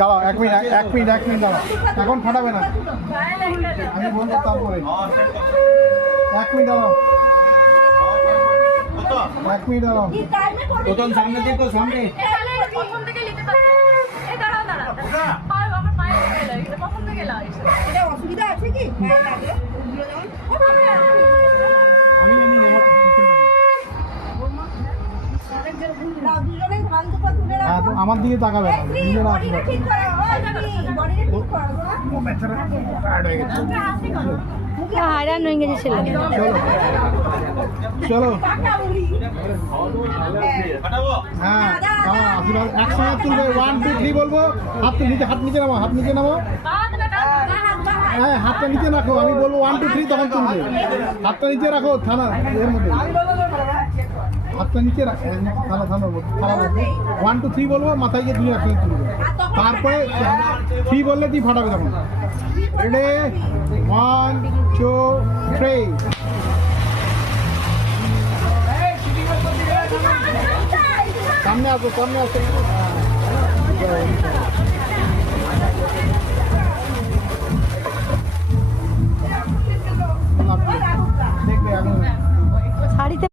দাঁড়াও 1 মিনিট দাঁড়াও, এখন ফাটাবে না, আমি বলবো তারপরে। 1 মিনিট দাঁড়াও, 1 মিনিট দাঁড়াও। প্রথম সামনে দেখো, সামনে প্রথম থেকে লিখতে পারো। এই দাঁড়াও আমার পায়ে লাগে, প্রথম থেকে লাগে। এটা অসুবিধা আছে কি? আমি আমার দিকে তাকাবে না, নিজেরা হায়রান হয়ে গেছে ছেলে। চলো হ্যাঁ, একসঙ্গে তুলবে। 1 2 3 বলবো, হাত নিচে নামো, হ্যাঁ হাতটা নিচে রাখো। আমি বলবো 1 2 3, তখন তুলবে। হাতটা নিচে রাখো, থানা এর মধ্যে হাতটা নিচে রাখো, থানার মধ্যে 1 2 3 বলবো, মাথায় গিয়ে তুলে রাখতে তুলবে। তারপরে 3 বললে তুই ফাটাবে তখন। রেডি 1 2 3। সামনে আসো